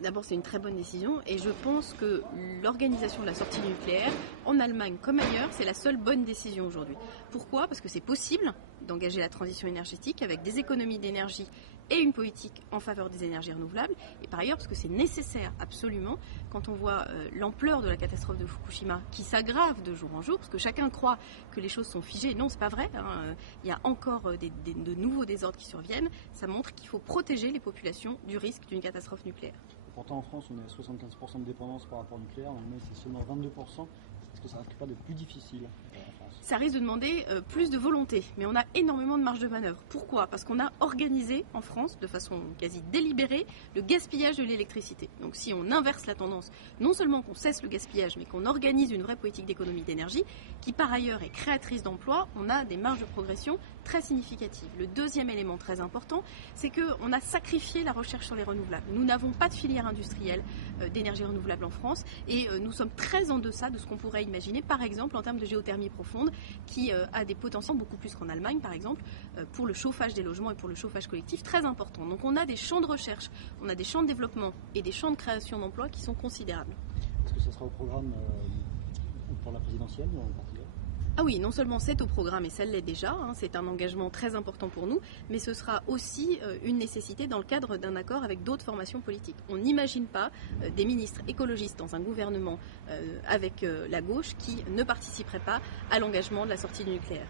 D'abord, c'est une très bonne décision et je pense que l'organisation de la sortie du nucléaire, en Allemagne comme ailleurs, c'est la seule bonne décision aujourd'hui. Pourquoi? Parce que c'est possible d'engager la transition énergétique avec des économies d'énergie et une politique en faveur des énergies renouvelables, et par ailleurs parce que c'est nécessaire absolument quand on voit l'ampleur de la catastrophe de Fukushima qui s'aggrave de jour en jour, parce que chacun croit que les choses sont figées. Non, c'est pas vrai, hein. Il y a encore de nouveaux désordres qui surviennent. Ça montre qu'il faut protéger les populations du risque d'une catastrophe nucléaire. Pourtant en France on est à 75% de dépendance par rapport au nucléaire, en Allemagne c'est seulement 22%. Est-ce que ça risque pas d'être plus difficile en France? Ça risque de demander plus de volonté, mais on a énormément de marge de manœuvre. Pourquoi? Parce qu'on a organisé en France, de façon quasi délibérée, le gaspillage de l'électricité. Donc si on inverse la tendance, non seulement qu'on cesse le gaspillage, mais qu'on organise une vraie politique d'économie d'énergie, qui par ailleurs est créatrice d'emplois, on a des marges de progression très significatives. Le deuxième élément très important, c'est qu'on a sacrifié la recherche sur les renouvelables. Nous n'avons pas de filière industrielle d'énergie renouvelable en France, et nous sommes très en deçà de ce qu'on pourrait imaginer, par exemple en termes de géothermie profonde, qui a des potentiels beaucoup plus qu'en Allemagne, par exemple, pour le chauffage des logements et pour le chauffage collectif, très important. Donc on a des champs de recherche, on a des champs de développement et des champs de création d'emplois qui sont considérables. Est-ce que ce sera au programme pour la présidentielle ou en particulier? Ah oui, non seulement c'est au programme, et ça l'est déjà, hein, c'est un engagement très important pour nous, mais ce sera aussi une nécessité dans le cadre d'un accord avec d'autres formations politiques. On n'imagine pas des ministres écologistes dans un gouvernement avec la gauche qui ne participeraient pas à l'engagement de la sortie du nucléaire.